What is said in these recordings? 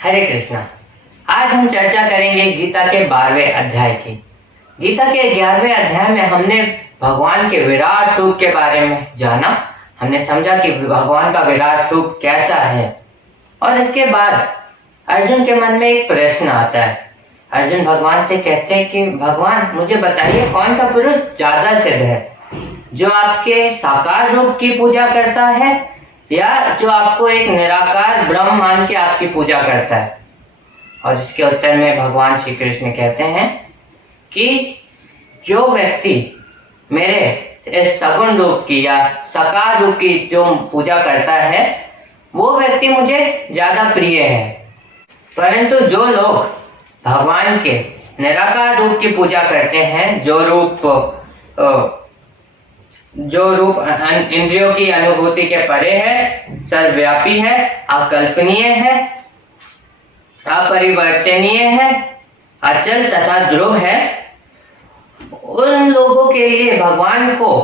हरे कृष्णा। आज हम चर्चा करेंगे गीता के 12वें अध्याय की। गीता के 11वें अध्याय में हमने भगवान के विराट रूप के बारे में जाना। हमने समझा कि भगवान का विराट रूप कैसा है। और इसके बाद अर्जुन के मन में एक प्रश्न आता है। अर्जुन भगवान से कहते हैं कि भगवान मुझे बताइए कौन सा पुरुष ज्यादा सिद्ध है, जो आपके साकार रूप की पूजा करता है या जो आपको एक निराकार ब्रह्म मान के आपकी पूजा करता है। और इसके उत्तर में भगवान श्री कृष्ण कहते हैं कि जो व्यक्ति मेरे इस सगुण रूप की या साकार रूप की जो पूजा करता है वो व्यक्ति मुझे ज्यादा प्रिय है। परंतु जो लोग भगवान के निराकार रूप की पूजा करते हैं, जो रूप इंद्रियों की अनुभूति के परे है, सर्वव्यापी है, अकल्पनीय है, अपरिवर्तनीय है, अचल तथा ध्रुव है, उन लोगों के लिए भगवान को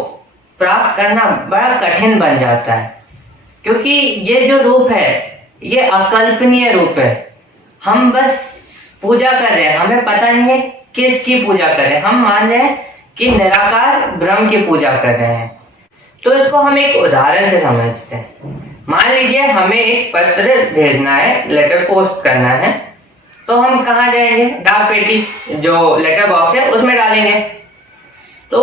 प्राप्त करना बड़ा कठिन बन जाता है। क्योंकि ये जो रूप है ये अकल्पनीय रूप है। हम बस पूजा कर रहे हैं, हमें पता नहीं है किसकी पूजा कर रहे हैं। हम मान रहे हैं कि निराकार ब्रह्म की पूजा कर रहे हैं। तो इसको हम एक उदाहरण से समझते हैं। मान लीजिए हमें एक पत्र भेजना है, लेटर पोस्ट करना है, तो हम कहाँ जाएंगे? डाक पेटी जो लेटर बॉक्स है उसमें डालेंगे। तो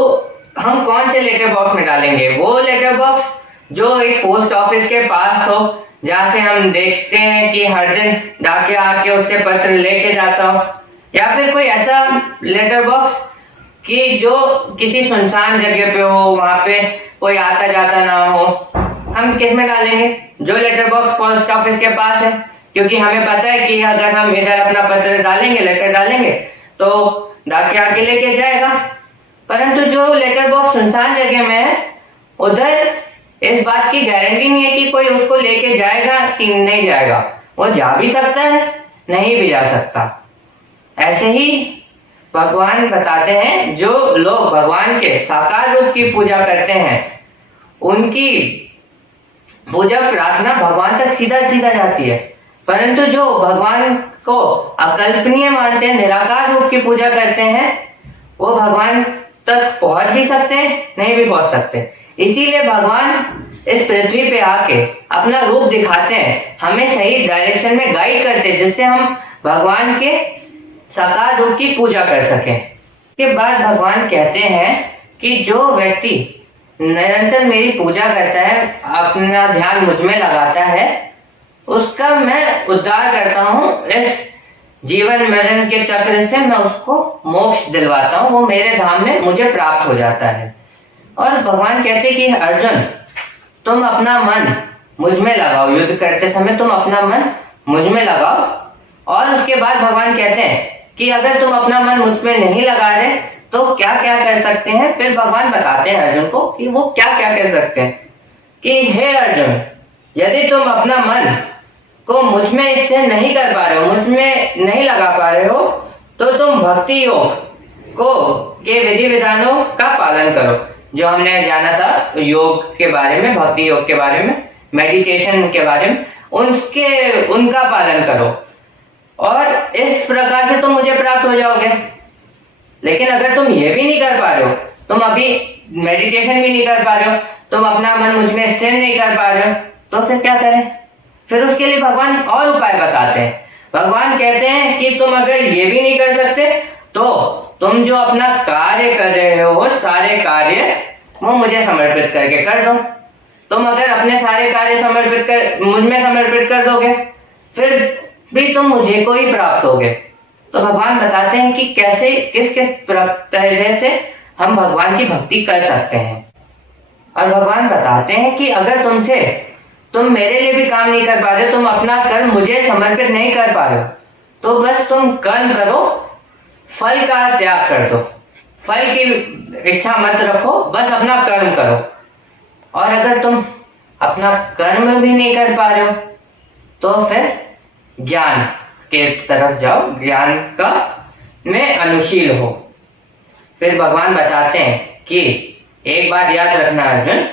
हम कौन से लेटर बॉक्स में डालेंगे? वो लेटर बॉक्स जो एक पोस्ट ऑफिस के पास हो, जहाँ से हम देखते हैं कि हर दिन डाकिया आके उससे पत्र लेके जाता हो, या फिर कोई ऐसा लेटर बॉक्स कि जो किसी सुनसान जगह पे हो, वहां पे कोई आता जाता ना हो। हम किस में डालेंगे? जो लेटर बॉक्स पोस्ट ऑफिस के पास है, क्योंकि हमें पता है कि अगर हम इधर अपना पत्र डालेंगे, लेटर डालेंगे, तो डाकिया आके लेके जाएगा। परंतु जो लेटर बॉक्स सुनसान जगह में है, उधर इस बात की गारंटी नहीं है कि कोई उसको लेके जाएगा कि नहीं जाएगा। वो जा भी सकता है, नहीं भी जा सकता। ऐसे ही भगवान बताते हैं जो लोग भगवान के साकार रूप की पूजा करते हैं उनकी पूजा प्रार्थना भगवान तक सीधा सीधा जाती है। परंतु जो भगवान को अकल्पनीय मानते हैं, निराकार रूप की पूजा करते हैं, वो भगवान तक पहुंच भी सकते हैं, नहीं भी पहुंच सकते। इसीलिए भगवान इस पृथ्वी पे आके अपना रूप दिखाते हैं, हमें सही डायरेक्शन में गाइड करते हैं, जिससे हम भगवान के साकार रूप की पूजा कर सकें। के बाद भगवान कहते हैं कि जो व्यक्ति निरंतर मेरी पूजा करता है, अपना ध्यान मुझ में लगाता है, उसका मैं उद्धार करता हूँ। इस जीवन मरण के चक्र से मैं उसको मोक्ष दिलवाता हूँ, वो मेरे धाम में मुझे प्राप्त हो जाता है। और भगवान कहते हैं कि अर्जुन, तुम अपना मन मुझ में लगाओ, युद्ध करते समय तुम अपना मन मुझ में लगाओ। और उसके बाद भगवान कहते हैं कि अगर तुम अपना मन मुझ में नहीं लगा रहे तो क्या क्या कर सकते हैं। फिर भगवान बताते हैं अर्जुन को कि वो क्या क्या कर सकते हैं। कि हे अर्जुन, यदि तुम अपना मन को मुझ में स्थिर नहीं कर पा रहे हो, मुझ में नहीं लगा पा रहे हो, तो तुम भक्ति योग को के विधि विधानों का पालन करो। जो हमने जाना था योग के बारे में, भक्ति योग के बारे में, मेडिटेशन के बारे में, उनका पालन करो और इस प्रकार से तुम मुझे प्राप्त हो जाओगे। लेकिन अगर तुम ये भी नहीं कर पा रहे हो, तुम अभी मेडिटेशन भी नहीं कर पा रहे हो, तुम अपना मन मुझ में स्थिर नहीं कर पा रहे हो, तो फिर क्या करें? फिर उसके लिए भगवान और उपाय बताते हैं। भगवान कहते हैं कि तुम अगर ये भी नहीं कर सकते तो तुम जो अपना कार्य कर रहे हो, सारे कार्य वो मुझे समर्पित करके कर दो। तुम अगर अपने सारे कार्य मुझ में समर्पित कर दोगे, फिर भी तुम मुझे को ही प्राप्त होगे। तो भगवान बताते हैं कि कैसे किस तरह से हम भगवान की भक्ति कर सकते हैं। और भगवान बताते हैं कि अगर तुम मेरे लिए भी काम नहीं कर पा रहे हो, तुम अपना कर्म मुझे समर्पित नहीं कर पा रहे हो, तो बस तुम कर्म करो, फल का त्याग कर दो, फल की इच्छा मत रखो, बस अपना कर्म करो। और अगर तुम अपना कर्म भी नहीं कर पा रहे हो तो फिर ज्ञान के तरफ जाओ, ज्ञान का में अनुशील हो। फिर भगवान बताते हैं कि एक बात याद रखना अर्जुन,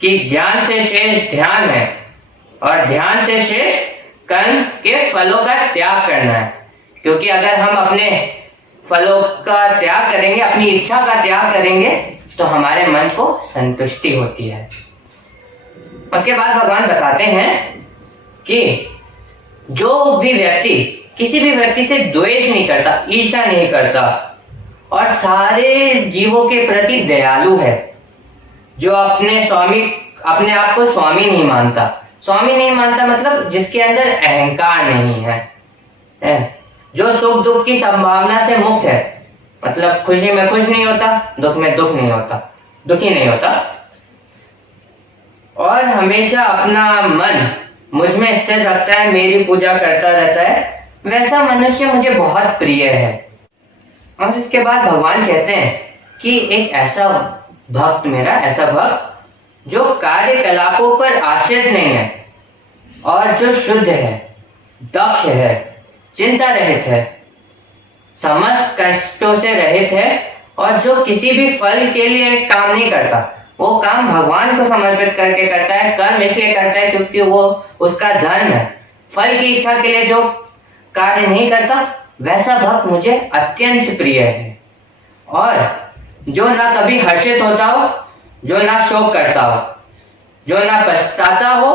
कि ज्ञान से श्रेष्ठ ध्यान है और ध्यान से श्रेष्ठ कर्म के फलों का त्याग करना है, क्योंकि अगर हम अपने फलों का त्याग करेंगे, अपनी इच्छा का त्याग करेंगे, तो हमारे मन को संतुष्टि होती है। उसके बाद भगवान बताते हैं कि जो भी व्यक्ति किसी भी व्यक्ति से द्वेष नहीं करता, ईर्ष्या नहीं करता और सारे जीवों के प्रति दयालु है, जो अपने आप को स्वामी नहीं मानता। स्वामी नहीं मानता मतलब जिसके अंदर अहंकार नहीं है, जो सुख दुख की संभावना से मुक्त है, मतलब खुशी में खुश नहीं होता, दुख में दुखी नहीं होता और हमेशा अपना मन मुझ में स्थिर रखता है, मेरी पूजा करता रहता है, वैसा मनुष्य मुझे बहुत प्रिय है। और इसके बाद भगवान कहते हैं कि एक ऐसा भक्त जो कार्यकलापों पर आश्रित नहीं है और जो शुद्ध है, दक्ष है, चिंता रहित है, समस्त कष्टों से रहित है और जो किसी भी फल के लिए काम नहीं करता, वो काम भगवान को समर्पित करके करता है। कर्म इसलिए करता है क्योंकि वो उसका धर्म है। फल की इच्छा के लिए जो कार्य नहीं करता, वैसा भक्त मुझे अत्यंत प्रिय है। और जो ना कभी हर्षित होता हो, जो ना शोक करता हो, जो ना पछताता हो,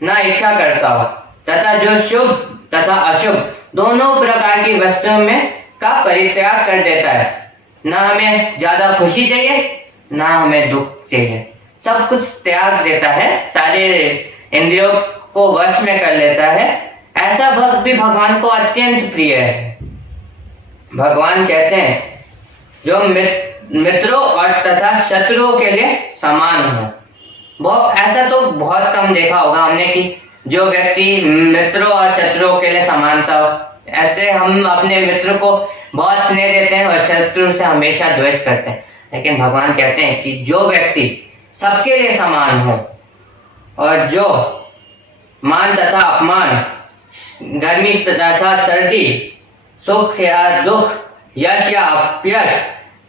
ना इच्छा करता हो, तथा जो शुभ तथा अशुभ दोनों प्रकार की वस्तुओं में का परित्याग कर देता है। ना हमें ज्यादा खुशी चाहिए, ना हमें दुख चाहिए, सब कुछ त्याग देता है, सारे इंद्रियों को वश में कर लेता है। ऐसा भक्त भी भगवान को अत्यंत प्रिय है। भगवान कहते हैं जो मित्रों और तथा शत्रुओं के लिए समान हो। बहुत ऐसा तो बहुत कम देखा होगा हमने कि जो व्यक्ति मित्रों और शत्रुओं के लिए समानता हो। ऐसे हम अपने मित्र को बहुत स्नेह देते हैं और शत्रु से हमेशा द्वेष करते हैं। लेकिन भगवान कहते हैं कि जो व्यक्ति सबके लिए समान हो और जो मान तथा अपमान, गर्मी तथा सर्दी, सुख या दुख, यश या अपयश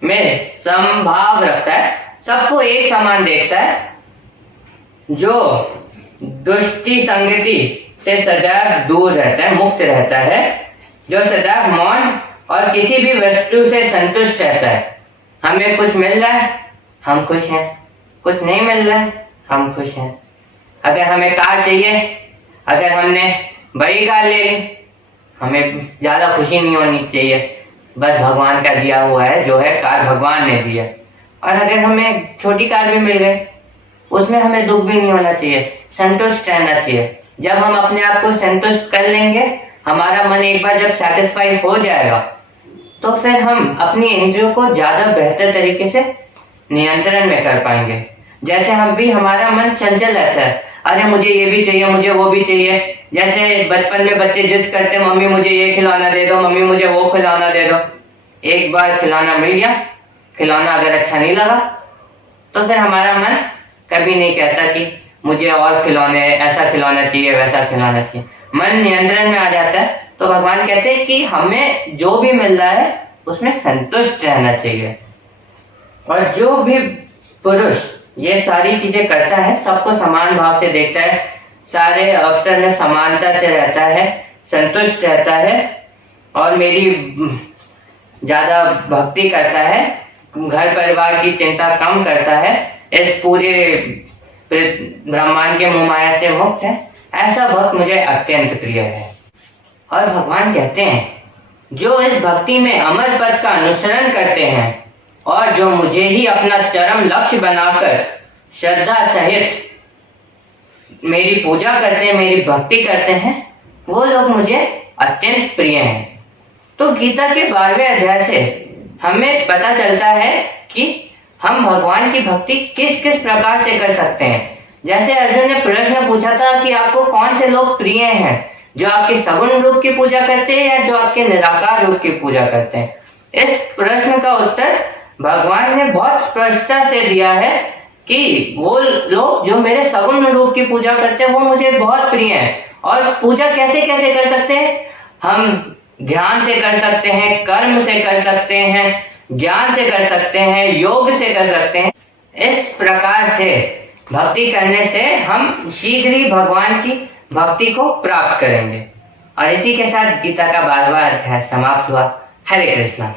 में समभाव रखता है, सबको एक समान देखता है, जो दुष्टि संगति से सदैव दूर रहता है, मुक्त रहता है, जो सदैव मौन और किसी भी वस्तु से संतुष्ट रहता है। हमें कुछ मिल रहा है, हम खुश हैं, कुछ नहीं मिल रहा है, हम खुश हैं। अगर हमें कार चाहिए, अगर हमने बड़ी कार ले ली, हमें ज्यादा खुशी नहीं होनी चाहिए, बस भगवान का दिया हुआ है, जो है कार भगवान ने दी है। और अगर हमें छोटी कार भी मिल गई, उसमें हमें दुख भी नहीं होना चाहिए, संतुष्ट रहना चाहिए। जब हम अपने आप को संतुष्ट कर लेंगे, हमारा मन एक बार जब सेटिस्फाई हो जाएगा, तो फिर हम अपनी इंद्रियों को ज्यादा बेहतर तरीके से नियंत्रण में कर पाएंगे। जैसे हमारा मन चंचल रहता है, अरे मुझे ये भी चाहिए, मुझे वो भी चाहिए। जैसे बचपन में बच्चे जिद करते, मम्मी मुझे ये खिलौना दे दो, मम्मी मुझे वो खिलौना दे दो। एक बार खिलौना मिल गया, खिलौना अगर अच्छा नहीं लगा, तो फिर हमारा मन कभी नहीं कहता कि मुझे और खिलौने, ऐसा खिलौना चाहिए, वैसा खिलौना चाहिए। मन नियंत्रण में आ जाता है। तो भगवान कहते हैं कि हमें जो भी मिल रहा है उसमें संतुष्ट रहना चाहिए। और जो भी पुरुष ये सारी चीजें करता है, सबको समान भाव से देखता है, सारे अवसर में समानता से रहता है, संतुष्ट रहता है और मेरी ज्यादा भक्ति करता है, घर परिवार की चिंता कम करता है, इस पूरे ब्रह्मांड के मोह माया से मुक्त है, ऐसा भक्त मुझे अत्यंत प्रिय है। और भगवान कहते हैं जो इस भक्ति में अमर पद का अनुसरण करते हैं और जो मुझे ही अपना चरम लक्ष्य बनाकर श्रद्धा सहित मेरी पूजा करते हैं, मेरी भक्ति करते हैं, वो लोग मुझे अत्यंत प्रिय हैं। तो गीता के 12वें अध्याय से हमें पता चलता है कि हम भगवान की भक्ति किस किस प्रकार से कर सकते हैं। जैसे अर्जुन ने प्रश्न पूछा था कि आपको कौन से लोग प्रिय हैं, जो आपके सगुण रूप की पूजा करते हैं या जो आपके निराकार रूप की पूजा करते हैं। इस प्रश्न का उत्तर भगवान ने बहुत स्पष्टता से दिया है कि वो लोग जो मेरे सगुण रूप की पूजा करते हैं वो मुझे बहुत प्रिय हैं। और पूजा कैसे कैसे कर सकते हैं? हम ध्यान से कर सकते हैं, कर्म से कर सकते हैं, ज्ञान से कर सकते हैं, योग से कर सकते हैं। इस प्रकार से भक्ति करने से हम शीघ्र ही भगवान की भक्ति को प्राप्त करेंगे। और इसी के साथ गीता का 12वां अध्याय समाप्त हुआ। हरे कृष्णा।